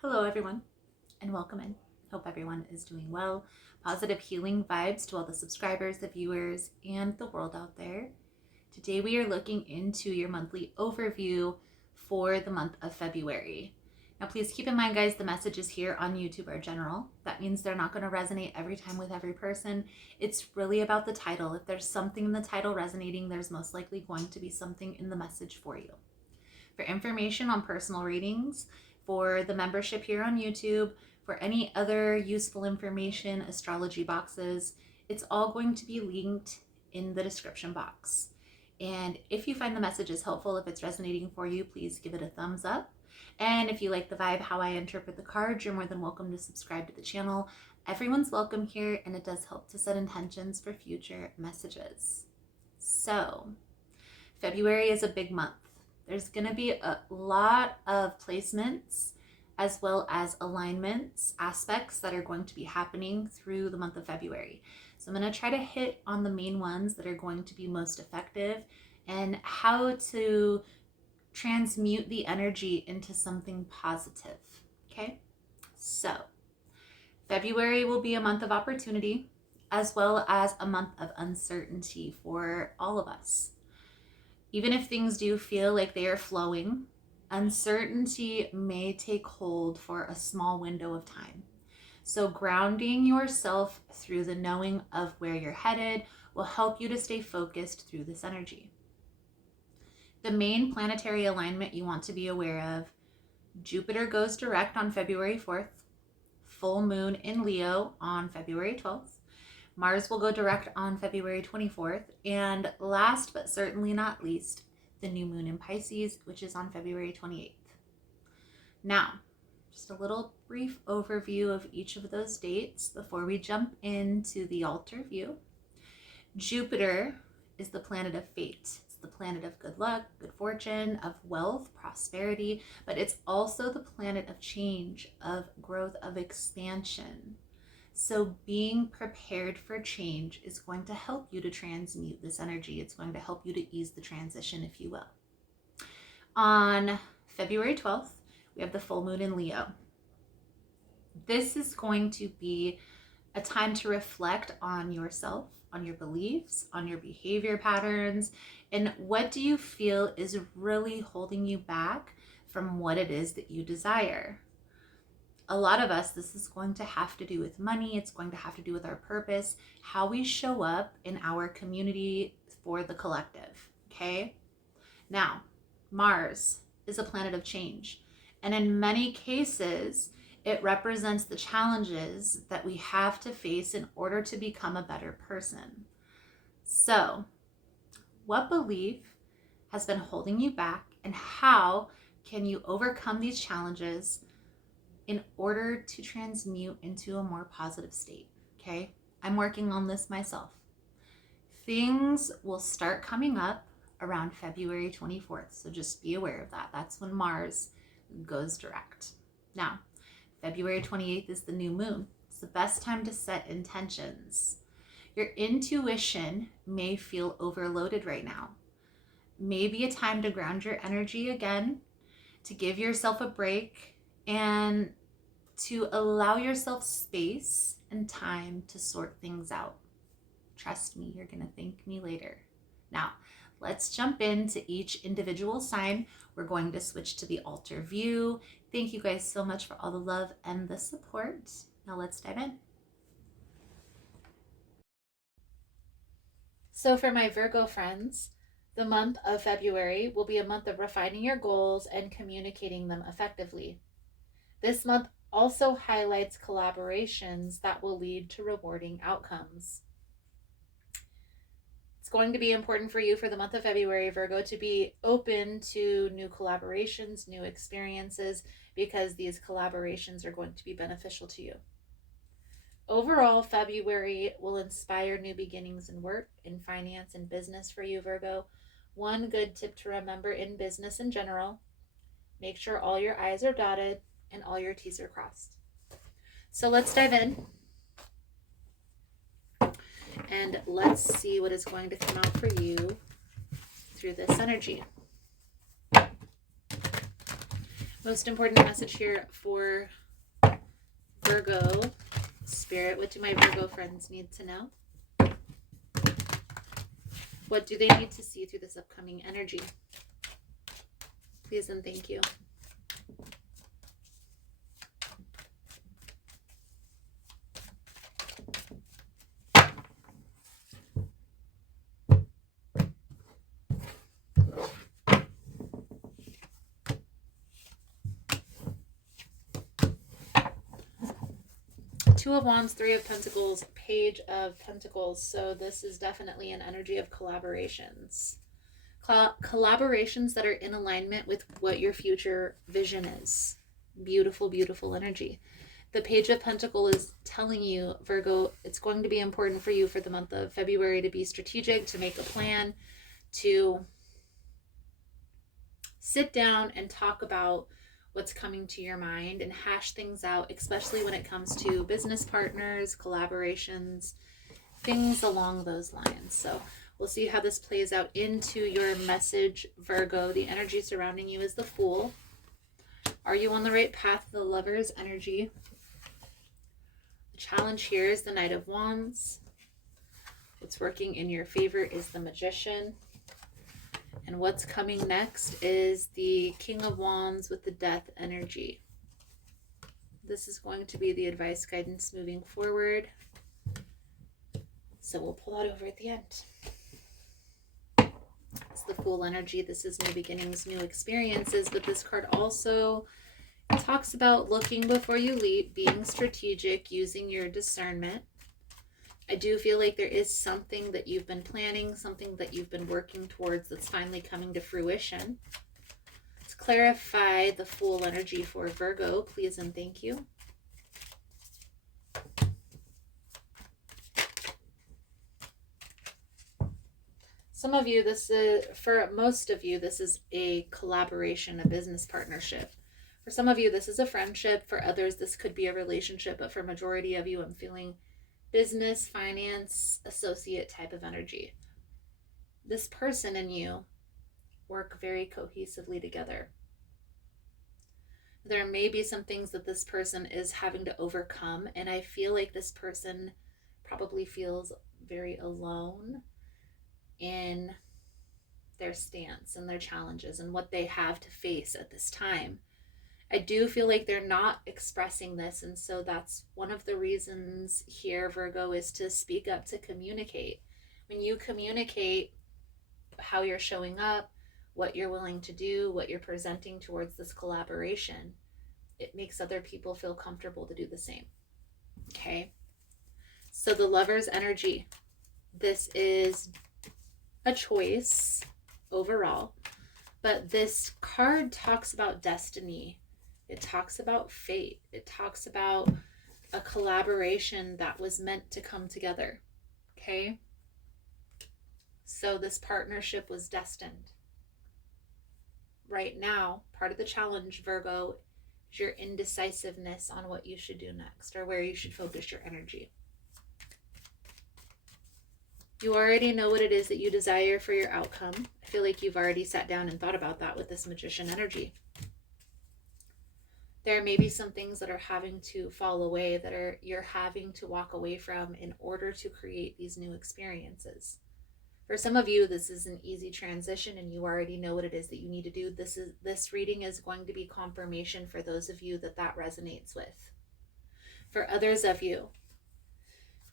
Hello, everyone, and welcome in. Hope everyone is doing well. Positive healing vibes to all the subscribers, the viewers, and the world out there. Today, we are looking into your monthly overview for the month of February. Now, please keep in mind, guys, the messages here on YouTube are general. That means they're not going to resonate every time with every person. It's really about the title. If there's something in the title resonating, there's most likely going to be something in the message for you. For information on personal readings, for the membership here on YouTube, for any other useful information, astrology boxes, it's all going to be linked in the description box. And if you find the messages helpful, if it's resonating for you, please give it a thumbs up. And if you like the vibe, how I interpret the cards, you're more than welcome to subscribe to the channel. Everyone's welcome here, and it does help to set intentions for future messages. So, February is a big month. There's going to be a lot of placements as well as alignments, aspects that are going to be happening through the month of February. So I'm going to try to hit on the main ones that are going to be most effective and how to transmute the energy into something positive. Okay? So February will be a month of opportunity as well as a month of uncertainty for all of us. Even if things do feel like they are flowing, uncertainty may take hold for a small window of time. So grounding yourself through the knowing of where you're headed will help you to stay focused through this energy. The main planetary alignment you want to be aware of: Jupiter goes direct on February 4th, full moon in Leo on February 12th. Mars will go direct on February 24th. And last but certainly not least, the new moon in Pisces, which is on February 28th. Now, just a little brief overview of each of those dates before we jump into the altar view. Jupiter is the planet of fate. It's the planet of good luck, good fortune, of wealth, prosperity, but it's also the planet of change, of growth, of expansion. So being prepared for change is going to help you to transmute this energy. It's going to help you to ease the transition, if you will. On February 12th, we have the full moon in Leo. This is going to be a time to reflect on yourself, on your beliefs, on your behavior patterns, and what do you feel is really holding you back from what it is that you desire. A lot of us, this is going to have to do with money. It's going to have to do with our purpose, how we show up in our community for the collective, okay? Now, Mars is a planet of change. And in many cases, it represents the challenges that we have to face in order to become a better person. So, what belief has been holding you back, and how can you overcome these challenges in order to transmute into a more positive state? Okay, I'm working on this myself. Things will start coming up around February 24th, so just be aware of that. That's when Mars goes direct. Now, February 28th is the new moon. It's the best time to set intentions. Your intuition may feel overloaded right now. Maybe a time to ground your energy again, to give yourself a break, and to allow yourself space and time to sort things out. Trust me, you're going to thank me later. Now, let's jump into each individual sign. We're going to switch to the altar view. Thank you guys so much for all the love and the support. Now let's dive in. So for my Virgo friends, the month of February will be a month of refining your goals and communicating them effectively. This month also highlights collaborations that will lead to rewarding outcomes. It's going to be important for you for the month of February, Virgo, to be open to new collaborations, new experiences, because these collaborations are going to be beneficial to you. Overall, February will inspire new beginnings in work, in finance, and business for you, Virgo. One good tip to remember in business in general: make sure all your I's are dotted and all your T's are crossed. So let's dive in and let's see what is going to come out for you through this energy. Most important message here for Virgo Spirit. What do my Virgo friends need to know? What do they need to see through this upcoming energy? Please and thank you. Two of Wands, Three of Pentacles, Page of Pentacles. So this is definitely an energy of collaborations. Collaborations that are in alignment with what your future vision is. Beautiful, beautiful energy. The Page of Pentacles is telling you, Virgo, it's going to be important for you for the month of February to be strategic, to make a plan, to sit down and talk about what's coming to your mind and hash things out, especially when it comes to business partners, collaborations, things along those lines. So we'll see how this plays out into your message, Virgo. The energy surrounding you is the Fool. Are you on the right path? The Lover's energy. The challenge here is the Knight of Wands. What's working in your favor is the Magician. And what's coming next is the King of Wands with the Death energy. This is going to be the advice guidance moving forward. So we'll pull that over at the end. It's the Fool energy. This is new beginnings, new experiences. But this card also talks about looking before you leap, being strategic, using your discernment. I do feel like there is something that you've been planning, something that you've been working towards that's finally coming to fruition. Let's clarify the Fool energy for Virgo, please and thank you. Some of you, for most of you, this is a collaboration, a business partnership. For some of you, this is a friendship. For others, this could be a relationship. But for majority of you, I'm feeling business, finance, associate type of energy. This person and you work very cohesively together. There may be some things that this person is having to overcome, and I feel like this person probably feels very alone in their stance and their challenges and what they have to face at this time. I do feel like they're not expressing this, and so that's one of the reasons here, Virgo, is to speak up, to communicate. When you communicate how you're showing up, what you're willing to do, what you're presenting towards this collaboration, it makes other people feel comfortable to do the same. Okay? So the Lover's energy, this is a choice overall, but this card talks about destiny. It talks about fate. It talks about a collaboration that was meant to come together. Okay? So this partnership was destined. Right now, part of the challenge, Virgo, is your indecisiveness on what you should do next or where you should focus your energy. You already know what it is that you desire for your outcome. I feel like you've already sat down and thought about that with this Magician energy. There may be some things that are having to fall away, that you're having to walk away from in order to create these new experiences. For some of you, this is an easy transition and you already know what it is that you need to do. This reading is going to be confirmation for those of you that resonates with. For others of you,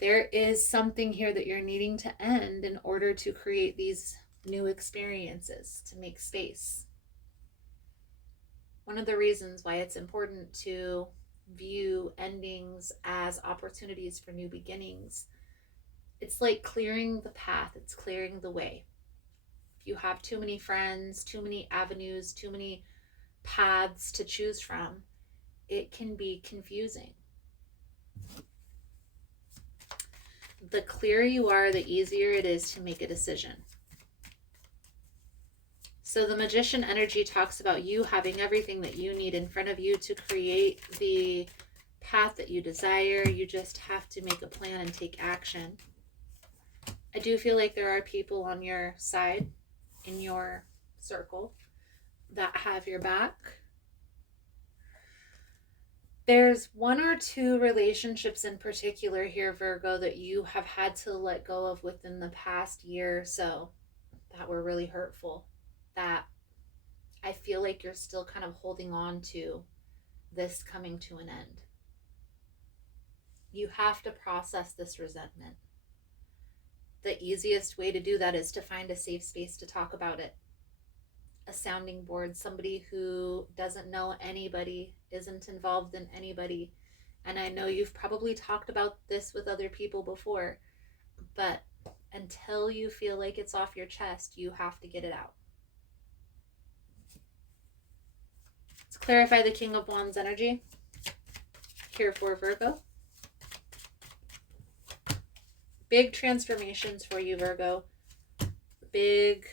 there is something here that you're needing to end in order to create these new experiences, to make space. One of the reasons why it's important to view endings as opportunities for new beginnings, it's like clearing the path, it's clearing the way. If you have too many friends, too many avenues, too many paths to choose from, it can be confusing. The clearer you are, the easier it is to make a decision. So the Magician energy talks about you having everything that you need in front of you to create the path that you desire. You just have to make a plan and take action. I do feel like there are people on your side, in your circle, that have your back. There's one or two relationships in particular here, Virgo, that you have had to let go of within the past year or so that were really hurtful, that I feel like you're still kind of holding on to this coming to an end. You have to process this resentment. The easiest way to do that is to find a safe space to talk about it. A sounding board, somebody who doesn't know anybody, isn't involved in anybody. And I know you've probably talked about this with other people before, but until you feel like it's off your chest, you have to get it out. Let's clarify the King of Wands energy here for Virgo. Big transformations for you, Virgo. Big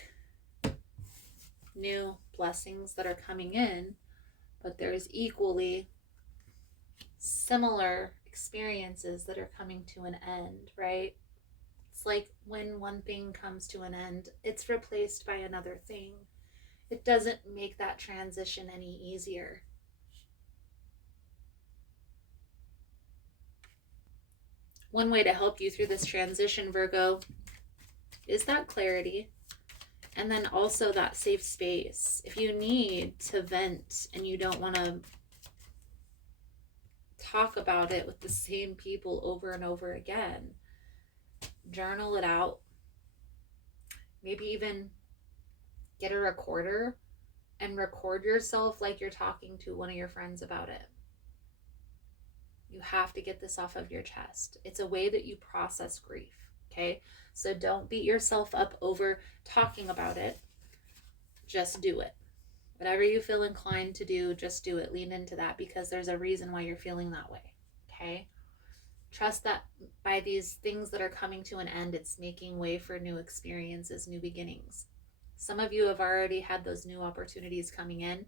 new blessings that are coming in, but there's equally similar experiences that are coming to an end, right? It's like when one thing comes to an end, it's replaced by another thing. It doesn't make that transition any easier. One way to help you through this transition, Virgo, is that clarity. And then also that safe space. If you need to vent and you don't want to talk about it with the same people over and over again, journal it out. Maybe even get a recorder and record yourself like you're talking to one of your friends about it. You have to get this off of your chest. It's a way that you process grief, okay? So don't beat yourself up over talking about it. Just do it. Whatever you feel inclined to do, just do it. Lean into that because there's a reason why you're feeling that way, okay? Trust that by these things that are coming to an end, it's making way for new experiences, new beginnings. Some of you have already had those new opportunities coming in.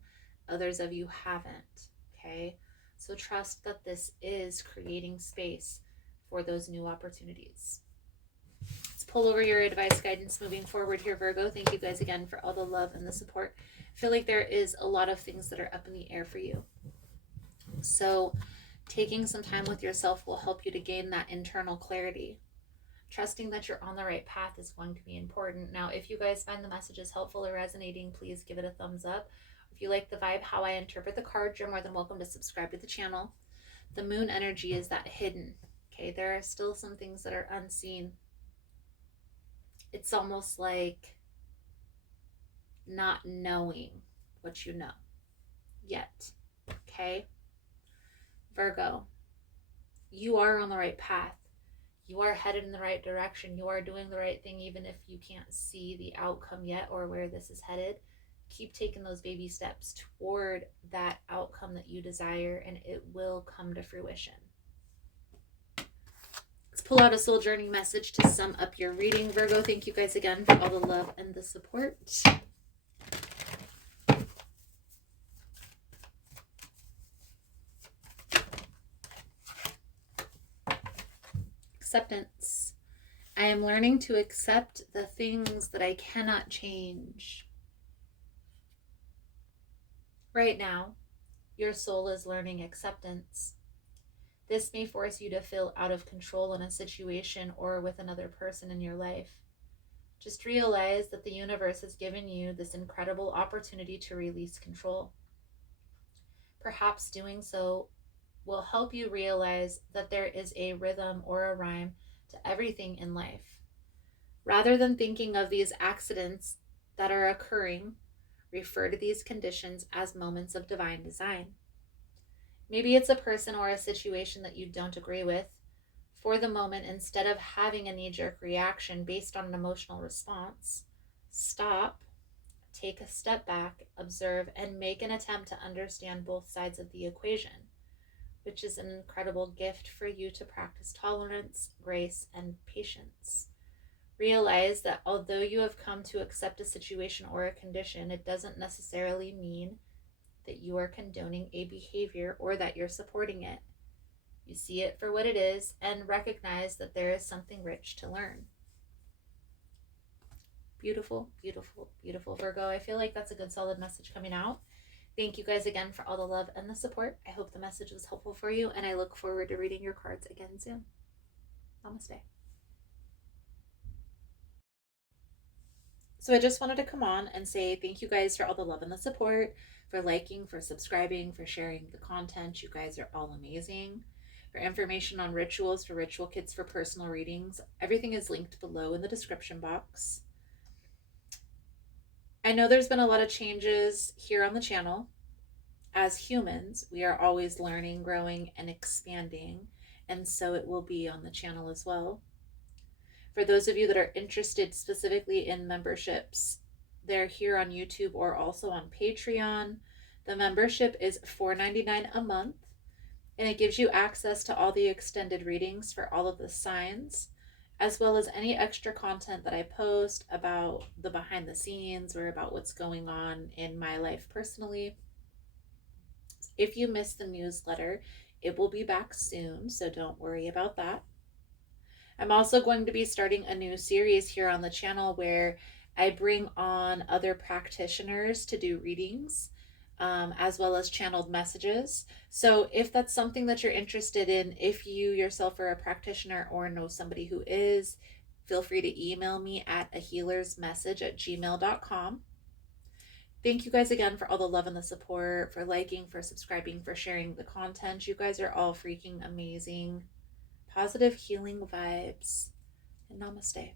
Others of you haven't, okay? So trust that this is creating space for those new opportunities. Let's pull over your advice guidance moving forward here, Virgo. Thank you guys again for all the love and the support. I feel like there is a lot of things that are up in the air for you. So taking some time with yourself will help you to gain that internal clarity. Trusting that you're on the right path is going to be important. Now, if you guys find the messages helpful or resonating, please give it a thumbs up. If you like the vibe, how I interpret the cards, you're more than welcome to subscribe to the channel. The moon energy is that hidden, okay? There are still some things that are unseen. It's almost like not knowing what you know yet, okay? Virgo, you are on the right path. You are headed in the right direction. You are doing the right thing, even if you can't see the outcome yet or where this is headed. Keep taking those baby steps toward that outcome that you desire, and it will come to fruition. Let's pull out a soul journey message to sum up your reading, Virgo. Thank you guys again for all the love and the support. Acceptance. I am learning to accept the things that I cannot change. Right now, your soul is learning acceptance. This may force you to feel out of control in a situation or with another person in your life. Just realize that the universe has given you this incredible opportunity to release control. Perhaps doing so will help you realize that there is a rhythm or a rhyme to everything in life. Rather than thinking of these accidents that are occurring, refer to these conditions as moments of divine design. Maybe it's a person or a situation that you don't agree with. For the moment, instead of having a knee-jerk reaction based on an emotional response, stop, take a step back, observe, and make an attempt to understand both sides of the equation, which is an incredible gift for you to practice tolerance, grace, and patience. Realize that although you have come to accept a situation or a condition, it doesn't necessarily mean that you are condoning a behavior or that you're supporting it. You see it for what it is and recognize that there is something rich to learn. Beautiful, beautiful, beautiful, Virgo. I feel like that's a good solid message coming out. Thank you guys again for all the love and the support. I hope the message was helpful for you, and I look forward to reading your cards again soon. Namaste. So I just wanted to come on and say thank you guys for all the love and the support, for liking, for subscribing, for sharing the content. You guys are all amazing. For information on rituals, for ritual kits, for personal readings, everything is linked below in the description box. I know there's been a lot of changes here on the channel. As humans, we are always learning, growing, and expanding, and so it will be on the channel as well. For those of you that are interested specifically in memberships, they're here on YouTube or also on Patreon. The membership is $4.99 a month, and it gives you access to all the extended readings for all of the signs, as well as any extra content that I post about the behind the scenes or about what's going on in my life personally. If you missed the newsletter, it will be back soon, so don't worry about that. I'm also going to be starting a new series here on the channel where I bring on other practitioners to do readings, as well as channeled messages. So if that's something that you're interested in, if you yourself are a practitioner or know somebody who is, feel free to email me at ahealersmessage@gmail.com. Thank you guys again for all the love and the support, for liking, for subscribing, for sharing the content. You guys are all freaking amazing. Positive healing vibes. And namaste.